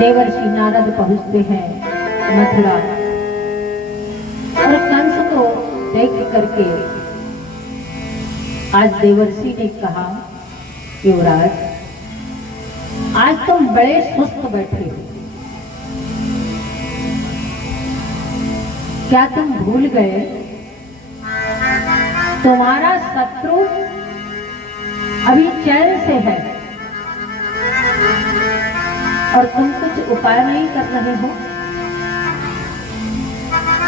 देवर्षि नारद पहुंचते हैं मथुरा और कंस को देख करके आज देवर्षि ने कहा, युवराज आज तुम बड़े सुस्त बैठे हो, क्या तुम भूल गए तुम्हारा शत्रु अभी चैन से है और तुम कुछ उपाय नहीं कर रहे हो।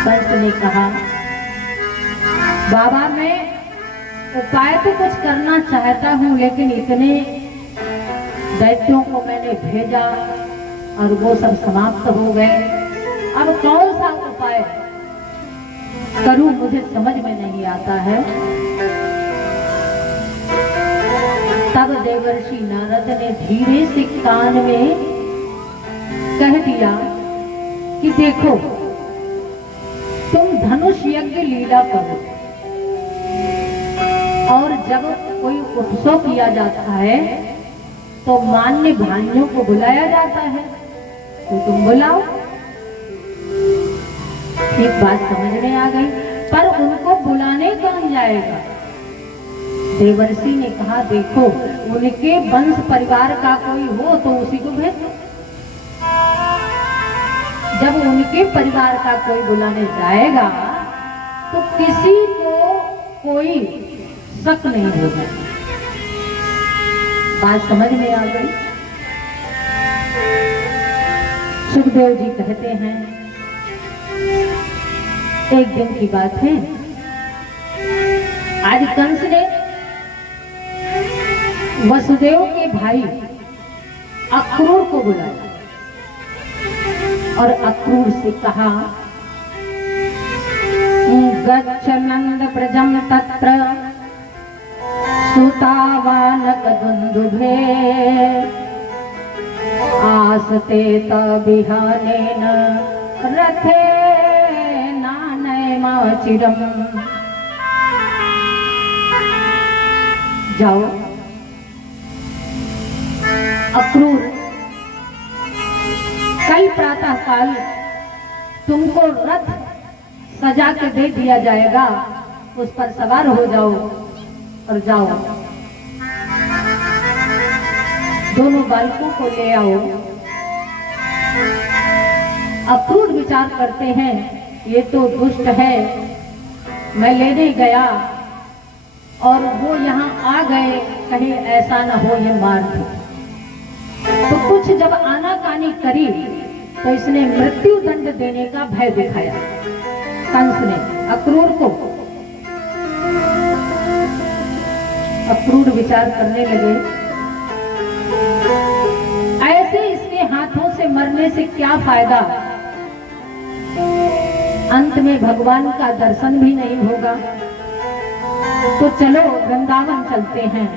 कंस ने कहा, बाबा मैं उपाय तो कुछ करना चाहता हूं, लेकिन इतने दैत्यों को मैंने भेजा और वो सब समाप्त हो गए, अब कौन सा उपाय करूं मुझे समझ में नहीं आता है। तब देवर्षि नारद ने धीरे से कान में कह दिया कि देखो तुम धनुष यज्ञ लीला करो और जब कोई उत्सव किया जाता है तो मान्य भाइयों को बुलाया जाता है, तो तुम बुलाओ। एक बात समझ में आ गई, पर उनको बुलाने कौन जाएगा। देवर्षि ने कहा, देखो उनके वंश परिवार का कोई हो तो उसी को भेज दो। जब उनके परिवार का कोई बुलाने जाएगा तो किसी को कोई शक नहीं होगा। बात समझ में आ गई। सुखदेव जी कहते हैं, एक दिन की बात है, आज कंस ने वसुदेव के भाई अक्रूर को बुलाया और अक्रूर से कहा, गच्छ नंद प्रजम तत्र सुतावानक दुंदुभे आसते तबिहानेन रथे नानयमाचिरम। जाओ अक्रूर, कल प्रातः काल तुमको रथ सजा के दे दिया जाएगा, उस पर सवार हो जाओ और जाओ दोनों बालकों को ले आओ। अक्रूर विचार करते हैं, ये तो दुष्ट है, मैं लेने गया और वो यहाँ आ गए, कहीं ऐसा न हो ये मार दे। तो कुछ जब आनाकानी करी तो इसने मृत्यु दंड देने का भय दिखाया कंस ने अक्रूर को। अक्रूर विचार करने लगे, ऐसे इसके हाथों से मरने से क्या फायदा, अंत में भगवान का दर्शन भी नहीं होगा, तो चलो वृंदावन चलते हैं।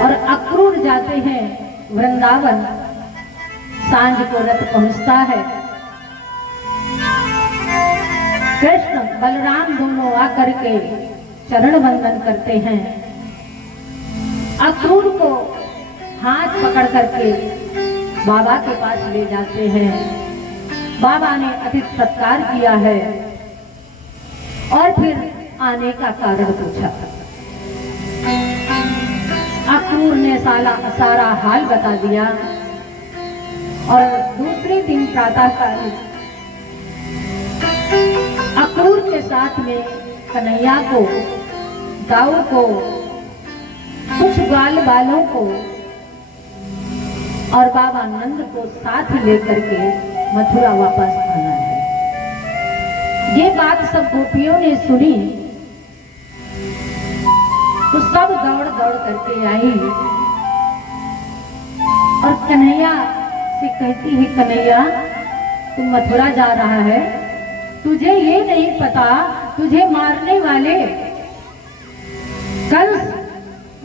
और अक्रूर जाते हैं वृंदावन। सांझ को रथ पहुंचता है, कृष्ण बलराम दोनों आकर के चरण वंदन करते हैं। अक्रूर को हाथ पकड़ करके बाबा के पास ले जाते हैं। बाबा ने अतिथि सत्कार किया है और फिर आने का कारण पूछा। अक्रूर ने सारा हाल बता दिया और दूसरे दिन प्रातःकाल अक्रूर के साथ में कन्हैया को, दाऊ को, कुछ ग्वाल बालों को और बाबा नंद को साथ लेकर के मथुरा वापस आना है। ये बात सब गोपियों ने सुनी तो सब दौड़ दौड़ करके आई कन्हैया से कहती है, कन्हैया तू मथुरा जा रहा है, तुझे ये नहीं पता तुझे मारने वाले कंस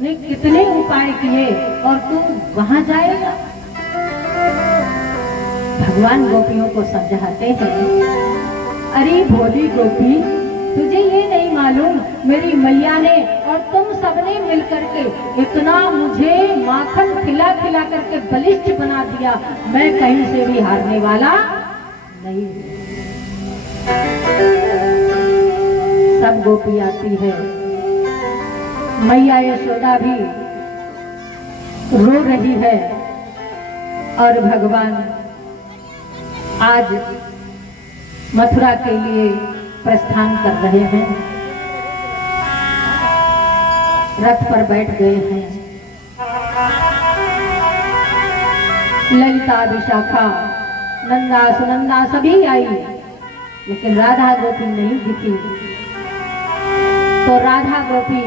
ने कितने उपाय किए और तू वहां जाएगा। भगवान गोपियों को समझाते हैं, अरे भोली गोपी, तुझे ये नहीं मालूम मेरी मैया ने और तुम सबने मिलकर के इतना मुझे माखन खिला खिला करके बलिष्ठ बना दिया, मैं कहीं से भी हारने वाला नहीं। सब गोपी आती है, मैया यशोदा भी रो रही है और भगवान आज मथुरा के लिए प्रस्थान कर रहे हैं। रथ पर बैठ गए हैं। ललिता, विशाखा, नंदा, सुनंदा सभी आई, लेकिन राधा गोपी नहीं दिखी। तो राधा गोपी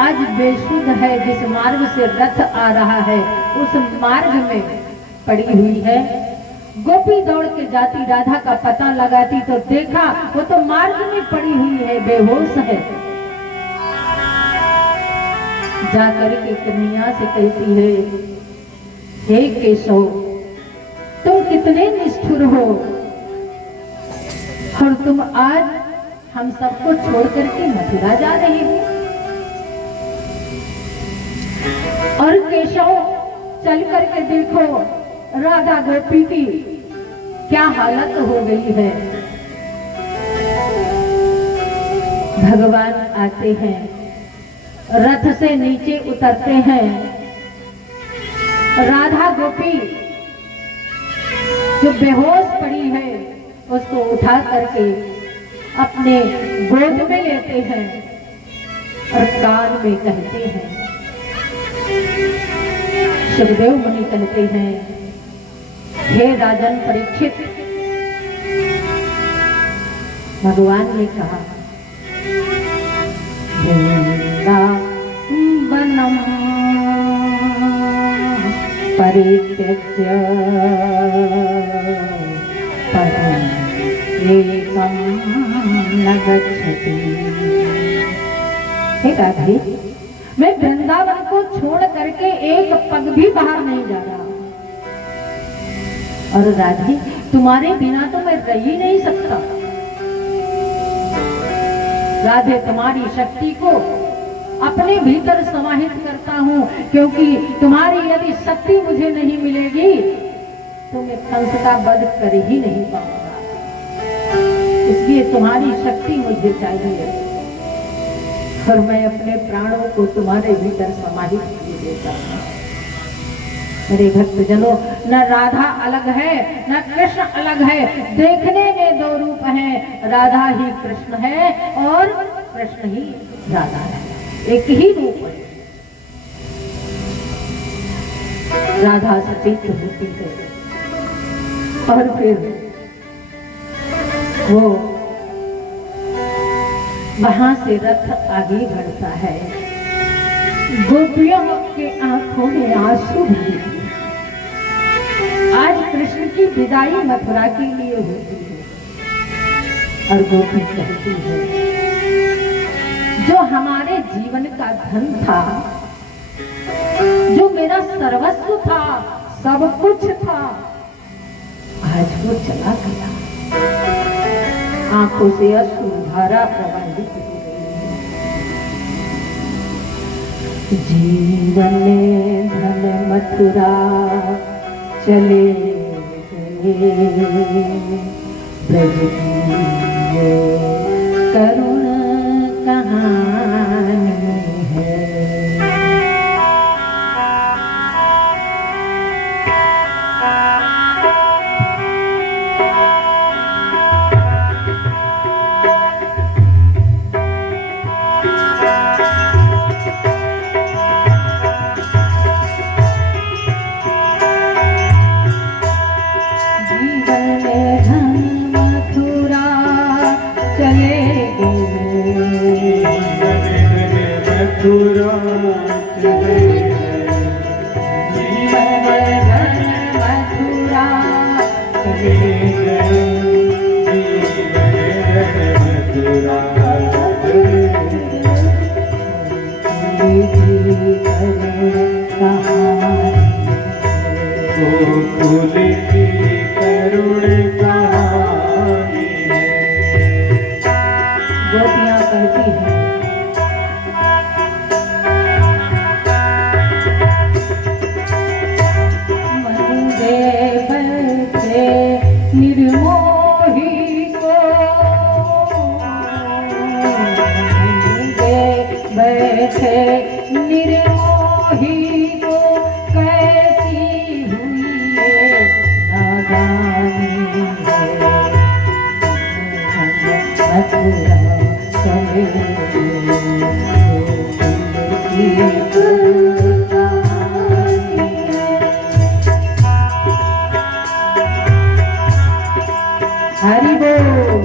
आज बेसुध है, जिस मार्ग से रथ आ रहा है उस मार्ग में पड़ी हुई है। गोपी दौड़ के जाती, राधा का पता लगाती तो देखा वो तो मार्ग में पड़ी हुई है, बेहोश है। जाकर के कन्हैया से कहती है, हे केशव, तुम कितने निष्ठुर हो और तुम आज हम सबको छोड़ करके मथुरा जा रहे हो। और केशव, चल करके देखो राधा गोपी की क्या हालत हो गई है। भगवान आते हैं, रथ से नीचे उतरते हैं। राधा गोपी जो बेहोश पड़ी है उसको उठा करके अपने गोद में लेते हैं और कान में कहते हैं। सुखदेव मुनि कहते हैं, हे राजन परीक्षित, भगवान ने कहा, वृंदावनम परित्यज्य परम एकम न गच्छति। हे राधे, मैं वृंदावन को छोड़ करके एक पग भी बाहर नहीं जा रहा। और राधे, तुम्हारे बिना तो मैं रह ही नहीं सकता। राधे, तुम्हारी शक्ति को अपने भीतर समाहित करता हूँ, क्योंकि तुम्हारी यदि शक्ति मुझे नहीं मिलेगी तो मैं कंस का वध कर ही नहीं पाऊंगा। इसलिए तुम्हारी शक्ति मुझे चाहिए और मैं अपने प्राणों को तुम्हारे भीतर समाहित किए देता हूँ। मेरे भक्तजनों, न राधा अलग है न कृष्ण अलग है, देखने में दो रूप हैं। राधा ही कृष्ण है और कृष्ण ही राधा है, एक ही रूप है। राधा सचेत होती है और फिर वो वहां से रथ आगे बढ़ता है। गोपियों के आंखों में आंसू भरे। आज कृष्ण की विदाई मथुरा के लिए होती है और गोपी कहती है, जो हमारे जीवन का धन था, जो मेरा सर्वस्व था, सब कुछ था, आज वो चला गया। आंखों से अश्रुधारा प्रवाहित हो गई। जीवन धन मथुरा चले गए, ब्रज की करुण कहानी है। मथुरा चले मथुरा चले गए मथुरा गोकुल की करुण कहानी है। गोपियाँ कहती हैं निर्मोही को बैठे निर्मोही को कैसी हुई है नादानी है मथुरा चले हरि बोल।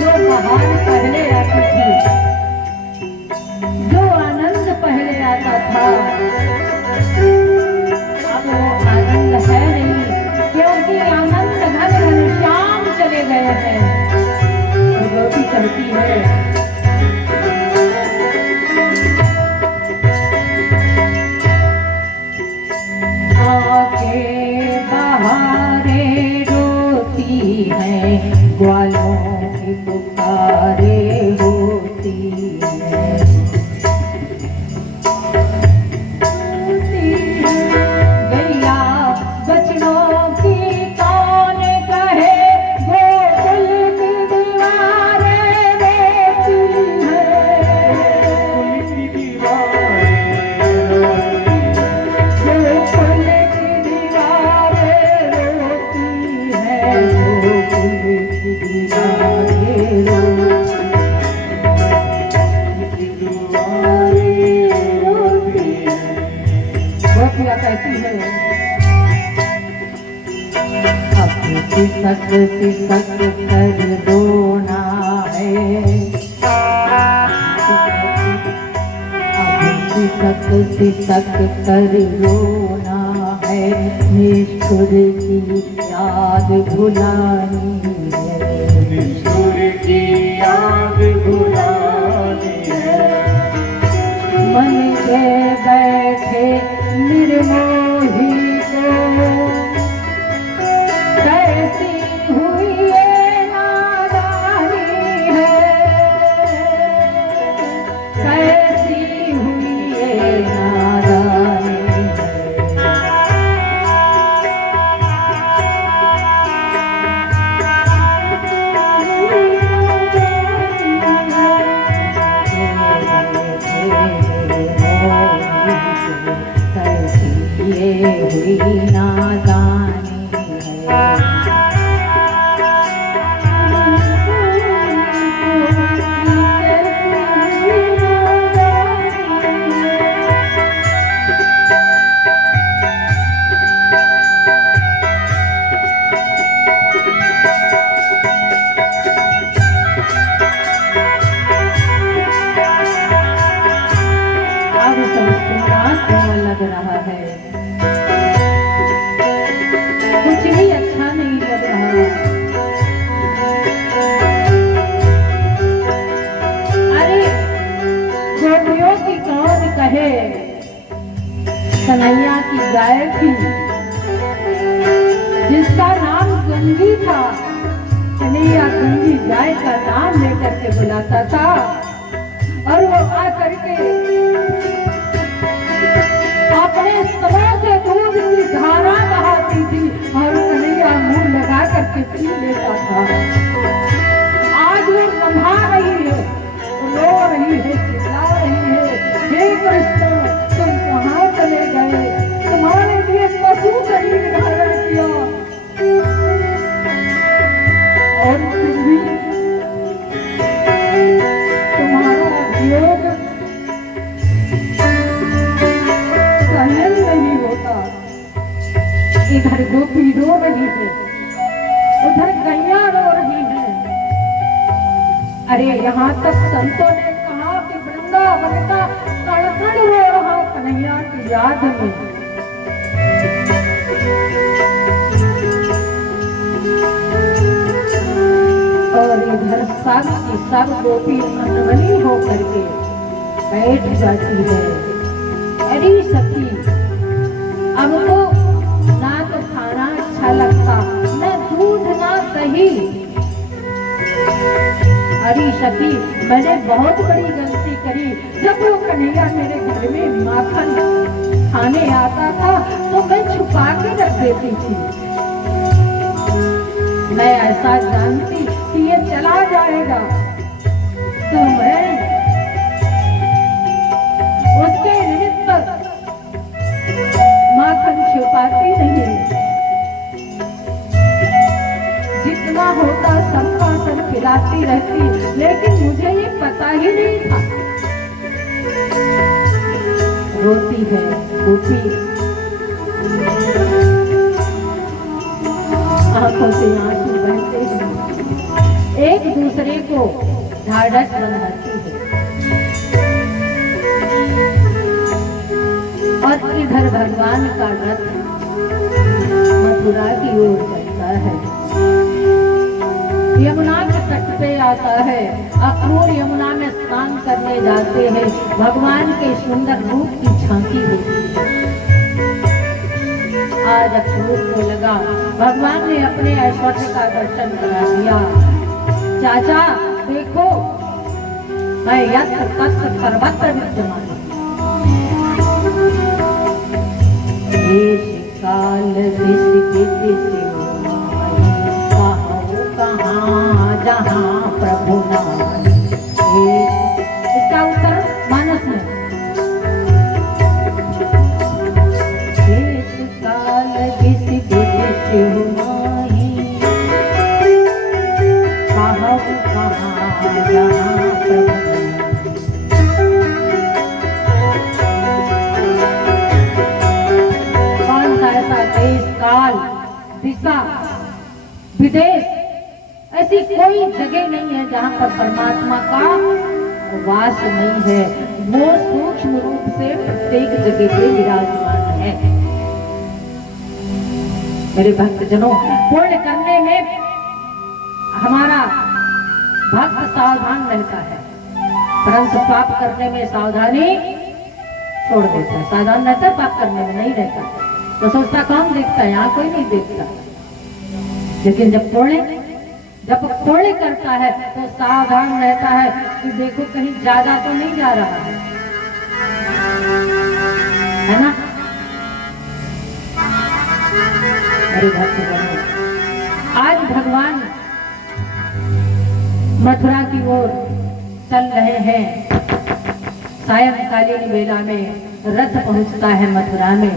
जो बहार पहले आती थी, जो आनंद पहले आता था, अब वो आनंद है नहीं, क्योंकि आनंद घन घनश्याम चले गए हैं। और गोपी कहती है आके बहारे रोती है ग्वालों की पुकारे होती है गैया बचनों की कौन कहे गोकुल की दीवारें रोती है गोकुल की दीवारें रोती है गोकुल की दीवारें रोती है। गोपियाँ कहती है अब सिसक कर रोना है अब सिसक कर रोना है निष्ठुर की याद भुलानी है निष्ठुर की याद भुलानी है। मन के बैठे निर्मोही को कैसी हुई ये नादानी है कैसी हुई ये नादानी ये हुई नादानी अब सब सुनना लग रहा है कुछ भी अच्छा नहीं लग रहा। अरे गोपियों की कौन कहे कन्हैया की गाय थी जिसका नाम गंगी था कन्हैया गंगी गाय का नाम लेकर के बुलाता था और वो आकर के अपने स्तनों से दूध की धारा बहाती थी और कन्हैया मुंह लगा करके पी लेता था। आज वो संभा रही है रो रही है चिल्ला रही है हे कृष्ण तुम कहाँ चले गए तुम्हारे लिए पशु शरीर धारण किया और फिर भी तुम्हारा वियोग इधर गोपी रो रही है, उधर गैया रो रही है। अरे यहाँ तक संतों ने कहा कि वृंदावन का कण कण रो रहा कन्हैया की याद में। और इधर सब की सब गोपी अनबनी होकर के बैठ जाती है। अरे सखी, अब तो ना तो खाना अच्छा लगता, न दूध ना दही। अरे सखी, मैंने बहुत बड़ी गलती करी। जब वो कन्हैया मेरे घर में माखन खाने आता था तो मैं छुपा के रख देती थी। मैं ऐसा जानती कि ये चला जाएगा तो मैं उसके निमित्त माखन छुपाती नहीं। जितना होता सबका सब खिलाती रहती, लेकिन मुझे ये पता ही नहीं था। रोती है गोपी, आंखों से आंसू बहते हैं, एक दूसरे को ढाढ़स बंधाती है। और इधर भगवान का रथ मथुरा की ओर चलता है। यमुना के तट पे आता है। अक्रूर यमुना में स्नान करने जाते हैं। भगवान के सुंदर रूप की झांकी होती है। आज अक्रूर को लगा भगवान ने अपने ऐश्वर्य का दर्शन करा दिया। चाचा देखो, मैं यत्र तत्र सर्वत्र विद्यमान हूं। देश काल दिश विदिश कहाँ जहाँ प्रभु नाम। इसका उत्तर मानस में। देश काल दिश विदिश हुमाही, कहाँ जहाँ प्रभु। कौन सा ऐसा देश काल दिशा विदेश, ऐसी कोई जगह नहीं है जहां पर परमात्मा का वास नहीं है। वो सूक्ष्म रूप से प्रत्येक जगह पे विराजमान है। मेरे भक्तजनों, पुण्य करने में हमारा भक्त सावधान रहता है, परंतु पाप करने में सावधानी छोड़ देता है। सावधान रहता है, पाप करने में नहीं रहता। तो सोचता कौन देखता है, यहाँ कोई नहीं देखता। लेकिन जब पुण्य करता है तो सावधान रहता है कि देखो कहीं ज्यादा तो नहीं जा रहा है ना। मेरे भक्तजनों, आज भगवान मथुरा की ओर चल रहे हैं। सायंकालीन बेला में रथ पहुंचता है मथुरा में।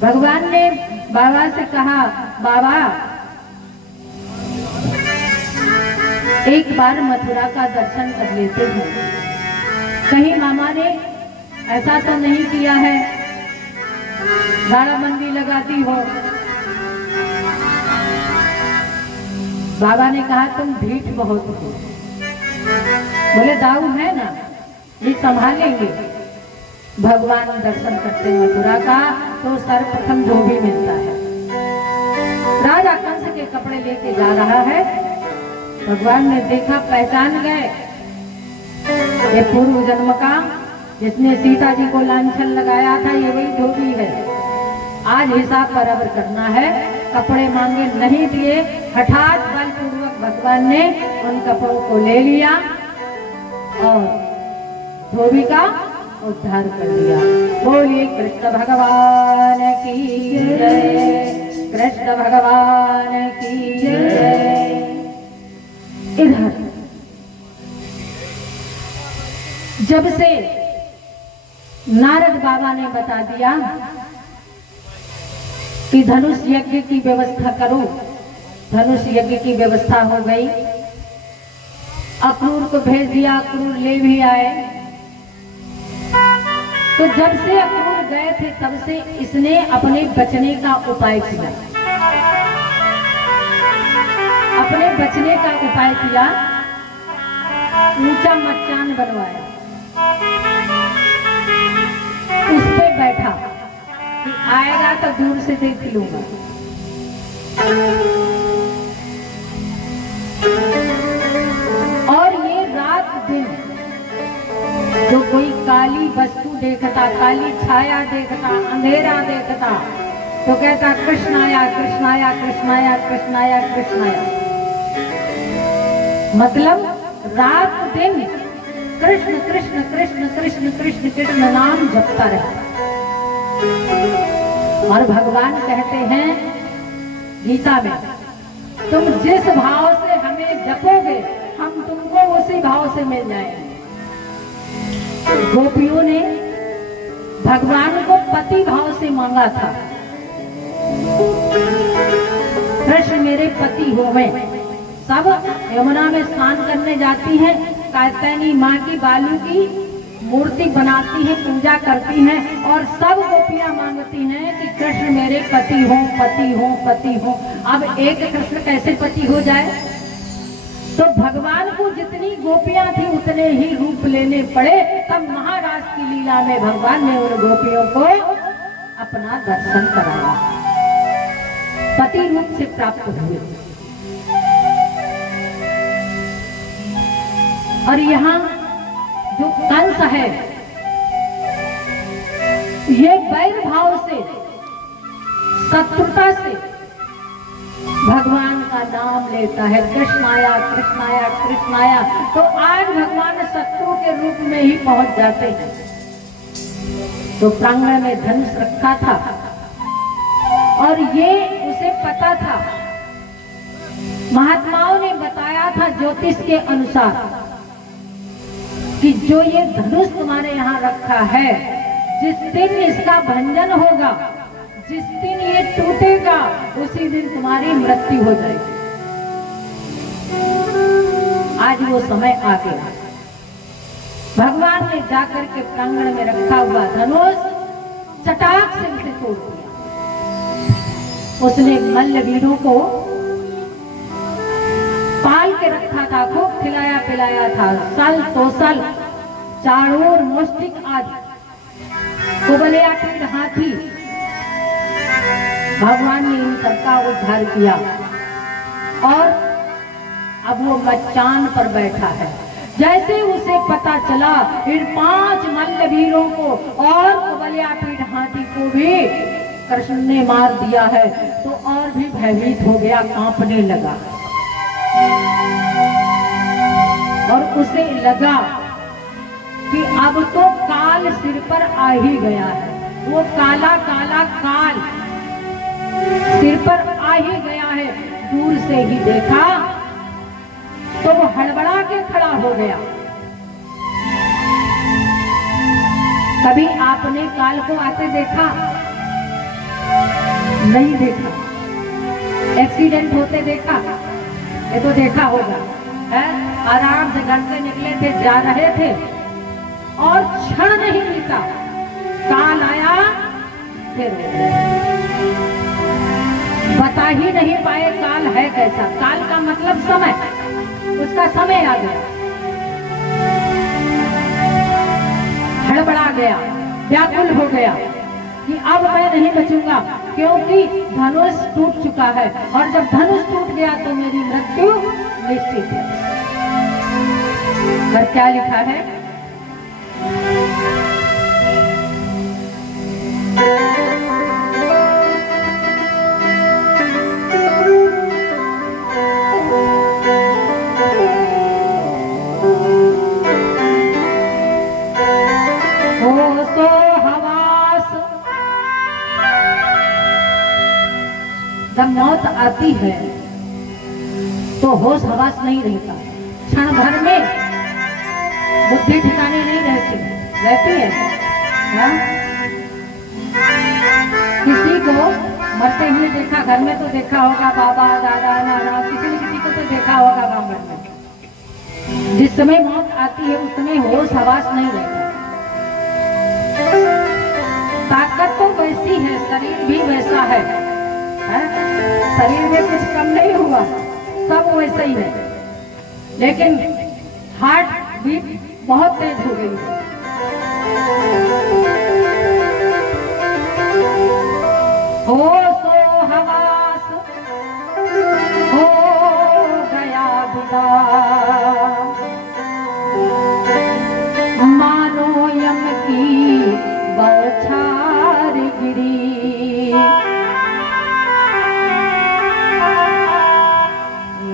भगवान ने बाबा से कहा, बाबा एक बार मथुरा का दर्शन कर लेते हैं। कहीं मामा ने ऐसा तो नहीं किया है, दाढ़ाबंदी लगाती हो। बाबा ने कहा तुम ढीठ बहुत हो। बोले दाऊ है ना, ये संभालेंगे। भगवान दर्शन करते मथुरा का तो सर्वप्रथम धोबी मिलता है। राजा कंस के कपड़े लेके जा रहा है। भगवान ने देखा, पहचान गए, ये पूर्व जन्म का जिसने सीता जी को लांछन लगाया था, ये वही धोबी है। आज हिसाब बराबर करना है। कपड़े मांगे नहीं दिए, हठात बलपूर्वक भगवान ने उन कपड़ों को ले लिया और धोबी का उद्धार कर दिया। बोलिए कृष्ण भगवान की जय, कृष्ण भगवान की जय। इधर जब से नारद बाबा ने बता दिया कि धनुष यज्ञ की व्यवस्था करो, धनुष यज्ञ की व्यवस्था हो गई। अक्रूर को भेज दिया, अक्रूर ले भी आए। तो जब से अक्रूर गए थे तब से इसने अपने बचने का उपाय किया। अपने बचने का उपाय किया, ऊंचा मचान बनवाया, उस पे बैठा कि आएगा तो दूर से देख लूंगा। और ये रात दिन जो कोई काली वस्तु देखता, काली छाया देखता, अंधेरा देखता, तो कहता कृष्णाया कृष्णाया कृष्णाया कृष्णाया कृष्णाया। मतलब रात दिन कृष्ण कृष्ण कृष्ण कृष्ण कृष्ण कृष्ण नाम जपता रहता। और भगवान कहते हैं गीता में, तुम जिस भाव से हमें जपोगे हम तुमको उसी भाव से मिल जाएंगे। गोपियों ने भगवान को पति भाव से मांगा था, कृष्ण मेरे पति होवे। सब यमुना में स्नान करने जाती हैं, कात्यायनी माँ की बालू की मूर्ति बनाती हैं, पूजा करती हैं, और सब गोपियां मांगती हैं कि कृष्ण मेरे पति हो, पति हो, पति हो। अब एक कृष्ण कैसे पति हो जाए? तो भगवान को जितनी गोपियां थी उतने ही रूप लेने पड़े। तब महाराज की लीला में भगवान ने उन गोपियों को अपना दर्शन कराया, पति रूप से प्राप्त हुए। और यहाँ जो कंस है ये वैर भाव से, शत्रुता से भगवान का नाम लेता है, कृष्णाया कृष्णाया कृष्णाया। तो आज भगवान शत्रु के रूप में ही पहुंच जाते हैं। तो प्रांगण में धनुष रखा था और ये उसे पता था, महात्माओं ने बताया था ज्योतिष के अनुसार कि जो ये धनुष तुम्हारे यहाँ रखा है, जिस दिन इसका भंजन होगा, जिस दिन ये टूटेगा, उसी दिन तुम्हारी मृत्यु हो जाएगी। आज वो समय आ गया। भगवान ने जाकर के प्रांगण में रखा हुआ धनुष चटाक से उसे तोड़ दिया। उसने मल्लवीरों को पाल के रखा था, खूब खिलाया पिलाया था, सल तोसल चारोर मुष्टिक आदि कुबलिया पीठ हाथी। भगवान ने इन सबका उद्धार किया और अब वो मचान पर बैठा है। जैसे उसे पता चला इन 5 मल्लवीरों को और कुबलिया पीठ हाथी को भी कृष्ण ने मार दिया है, तो और भी भयभीत हो गया, कांपने लगा। और उसे लगा कि अब तो काल सिर पर आ ही गया है। वो काला काला काल सिर पर आ ही गया है। दूर से ही देखा तो वो हड़बड़ा के खड़ा हो गया। कभी आपने काल को आते देखा? नहीं देखा। एक्सीडेंट होते देखा? ये तो देखा होगा है? आराम से घर से निकले थे, जा रहे थे और क्षण नहीं बीता, काल आया, फिर बता ही नहीं पाए काल है कैसा। काल का मतलब समय, उसका समय आ गया, हड़बड़ा गया, व्याकुल हो गया कि अब मैं नहीं बचूंगा, क्योंकि धनुष टूट चुका है और जब धनुष टूट गया तो मेरी मृत्यु निश्चित है। पर क्या लिखा है? जब मौत आती है तो होश हवास नहीं रहता, क्षण भर में बुद्धि ठिकाने नहीं रहती है। हाँ? किसी को मरते हुए देखा, घर में तो देखा होगा, बाबा दादा नाना, किसी न किसी को तो देखा होगा गाँव में। जिस समय मौत आती है उस समय होश हवास नहीं रहता। ताकत तो वैसी है, शरीर भी वैसा है, शरीर में कुछ कम नहीं हुआ, सब वैसे ही है, लेकिन हार्ट बीट बहुत तेज हो गई है। हो सो हवास हो गया विदा, मानो यम की बौछार गिरी,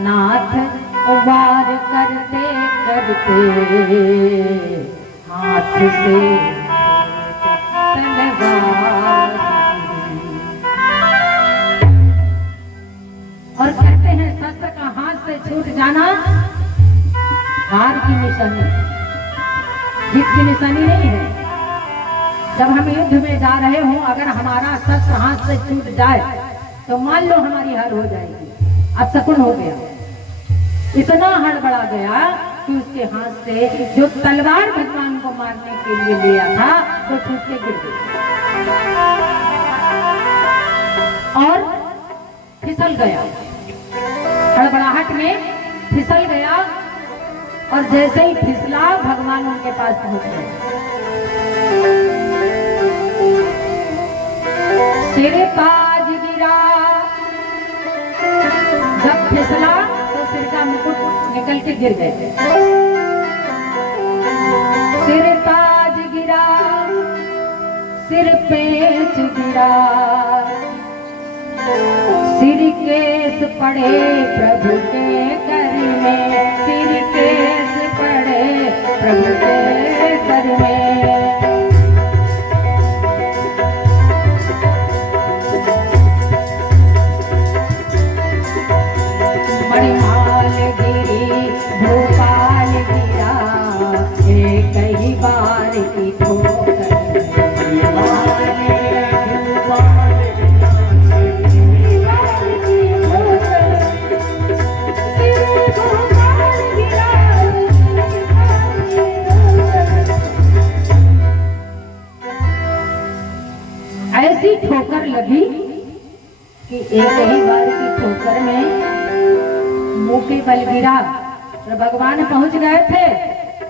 नाथ उबार करते करते हाथ से तलवार, और कहते हैं शस्त्र का हाथ से छूट जाना हार की निशानी, जीत की निशानी नहीं है। जब हम युद्ध में जा रहे हों, अगर हमारा शस्त्र हाथ से छूट जाए तो मान लो हमारी हार हो जाएगी। अब शकुन हो गया, इतना हड़बड़ा गया कि उसके हाथ से जो तलवार भगवान को मारने के लिए लिया था वो छूट के गिर गया और फिसल गया, हड़बड़ाहट में फिसल गया। और जैसे ही फिसला भगवान उनके पास पहुंच गए। सिर ताज गिरा, जब फिसला तो सिर का मुकुट निकल के गिर गए। सिर ताज गिरा, सिर पेच गिरा, सिर केस पड़े प्रभु के कर में, सिर केस पड़े प्रभु के कर में। मणिमाल गिरी भोपाल गिरा, एक ही बार की ठोकर। ऐसी ठोकर लगी कि एक ही बार की ठोकर में मुंह के बल गिरा। तो भगवान पहुंच गए थे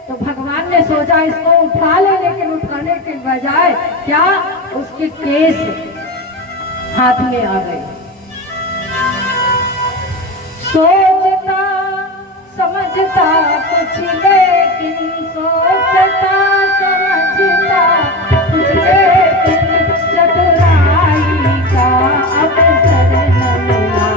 तो भगवान ने सोचा इसको उठा ले, लेकिन उठाने के बजाय क्या उसके केस हाथ में आ गए। सोचता समझता कुछ लेकिन, सोचता समझता कुछ लेकिन, चतुराई का अवसर न मिला।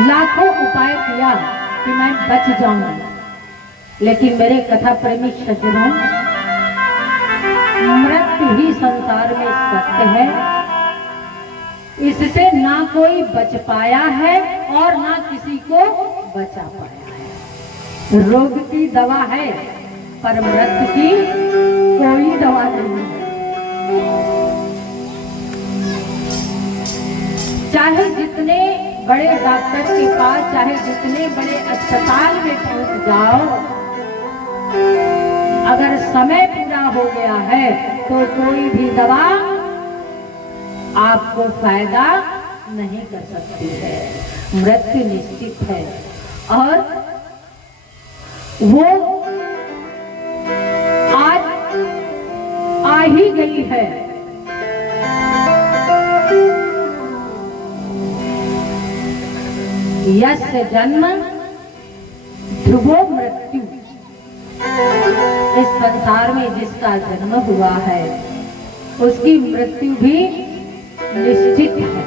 लाखों उपाय किया कि मैं बच जाऊं, लेकिन मेरे कथा प्रेमी सज्जनों, मृत्यु ही संसार में सत्य है। इससे ना कोई बच पाया है और ना किसी को बचा पाया है। रोग की दवा है पर मृत्यु की कोई दवा नहीं है। चाहे जितने बड़े डॉक्टर के पास, चाहे जितने बड़े अस्पताल में पहुंच जाओ, अगर समय पूरा हो गया है तो कोई भी दवा आपको फायदा नहीं कर सकती है। मृत्यु निश्चित है और वो आज आ ही गई है। यस्य जन्म ध्रुवो मृत्यु, इस संसार में जिसका जन्म हुआ है उसकी मृत्यु भी निश्चित है।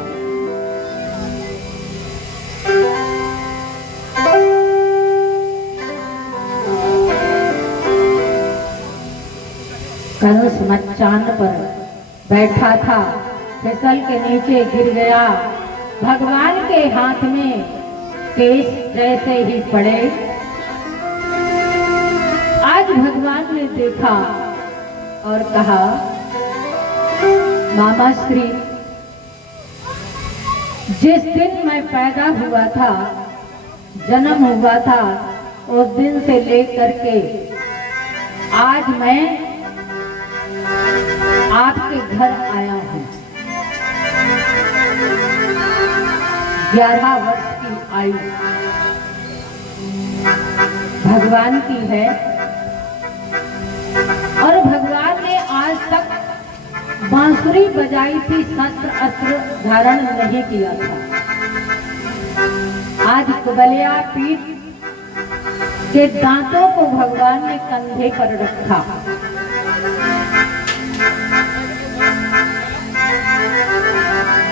कंस मचान पर बैठा था, फिसल के नीचे गिर गया। भगवान के हाथ में केस जैसे ही पड़े भगवान ने देखा और कहा, मामा श्री, जिस दिन मैं पैदा हुआ था, जन्म हुआ था, उस दिन से लेकर के आज मैं आपके घर आया हूँ। 11 वर्ष की आयु भगवान की है और भगवान ने आज तक बांसुरी बजाई थी, शस्त्र अस्त्र धारण नहीं किया था। आज कुबलिया पीठ के दांतों को भगवान ने कंधे पर रखा।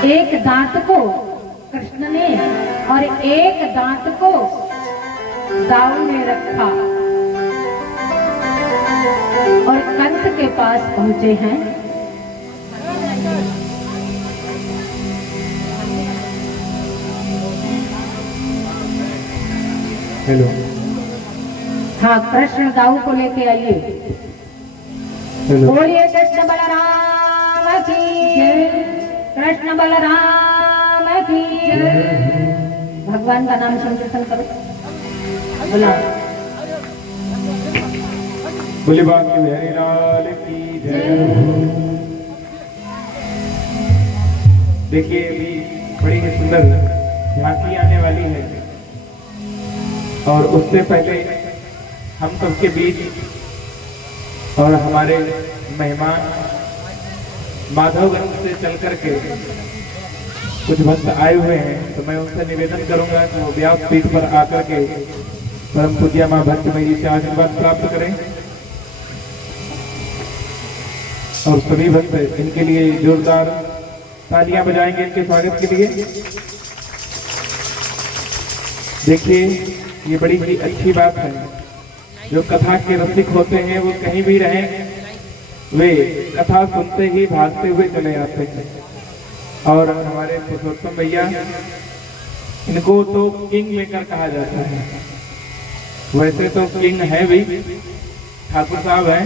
एक दांत को कृष्ण ने और एक दांत को दाऊ ने रखा और कंस के पास पहुंचे हैं। हेलो। हाँ, कृष्ण दाऊ को लेके आइए। हेलो। बोलिए कृष्ण बलराम की जय, कृष्ण बलराम की जय। भगवान का नाम संकीर्तन करो, बोला। बोले बाकी बिहारी लाल की जय। देखिए, अभी बड़ी ही सुंदर झांकी आने वाली है और उससे पहले हम सबके बीच और हमारे मेहमान माधवगंज से चल करके कुछ भक्त आए हुए हैं, तो मैं उनसे निवेदन करूंगा कि वो व्यास पीठ पर आकर के परम पूज्य मां भक्तमयी से आशीर्वाद प्राप्त करें और सभी भक्त इनके लिए जोरदार तालियां बजाएंगे इनके स्वागत के लिए। देखिए, ये बड़ी ही अच्छी बात है, जो कथा के रसिक होते हैं वो कहीं भी रहें, वे कथा सुनते ही भागते हुए चले आते हैं। और हमारे पुरुषोत्तम भैया, इनको तो किंग मेकर कहा जाता है। वैसे तो किंग है भी, ठाकुर साहब हैं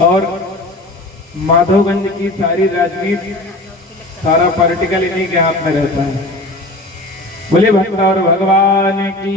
और माधवगंज की सारी राजनीति, सारा पॉलिटिकल इन्हीं के हाथ में रहता है। बोले भक्त और भगवान की